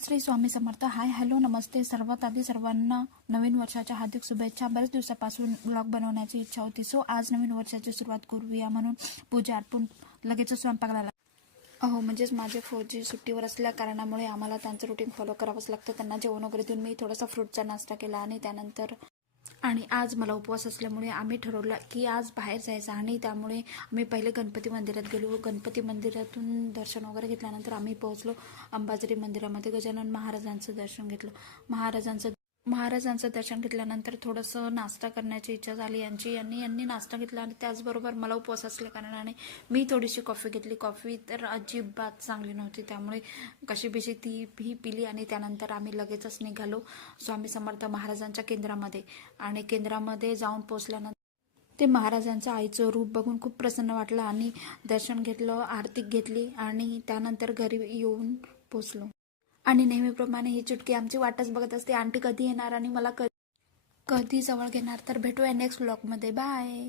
श्री स्वामी समर्थ. हाय, hello, नमस्ते. सर्वात आधी सर्वांना नवीन वर्षाच्या हार्दिक शुभेच्छा. बरेच दिवसापासून ब्लॉग बनवण्याची इच्छा होती, सो आज नवीन वर्षाची सुरुवात करूया म्हणून पूजा अर्पण लगेच स्वयंपाक झाला. म्हणजेच माझे फौजी सुट्टीवर असल्या कारणामुळे आम्हाला त्यांचं रुटीन फॉलो करावंच लागतं. त्यांना जेवण वगैरे देऊन मी थोडासा फ्रूटचा नाश्ता केला आणि आज मला उपवास असल्यामुळे आम्ही ठरवलं की आज बाहेर जायचं आणि त्यामुळे आम्ही पहिले गणपती मंदिरात गेलो. गणपती मंदिरातून दर्शन वगैरे घेतल्यानंतर आम्ही पोहोचलो अंबाझरी मंदिरामध्ये. गजानन महाराजांचं दर्शन घेतलं. महाराजांचं दर्शन घेतल्यानंतर थोडंसं नाश्ता करण्याची इच्छा झाली यांनी नाश्ता घेतला आणि त्याचबरोबर मला उपवास असल्या कारणाने मी थोडीशी कॉफी घेतली. कॉफी तर अजिबात चांगली नव्हती, त्यामुळे कशी बिशी ती पिली आणि त्यानंतर आम्ही लगेचच निघालो स्वामी समर्थ महाराजांच्या केंद्रामध्ये. आणि केंद्रामध्ये जाऊन पोचल्यानंतर ते महाराजांचं आईचं रूप बघून खूप प्रसन्न वाटलं आणि दर्शन घेतलं, आरती घेतली आणि त्यानंतर घरी येऊन पोचलो. आणि नेहमीप्रमाणे ही चुटकी आमची वाटच बघत असते, आंटी कधी येणार आणि मला कधी जवळ घेणार. तर भेटूया नेक्स्ट व्लॉगमध्ये. बाय.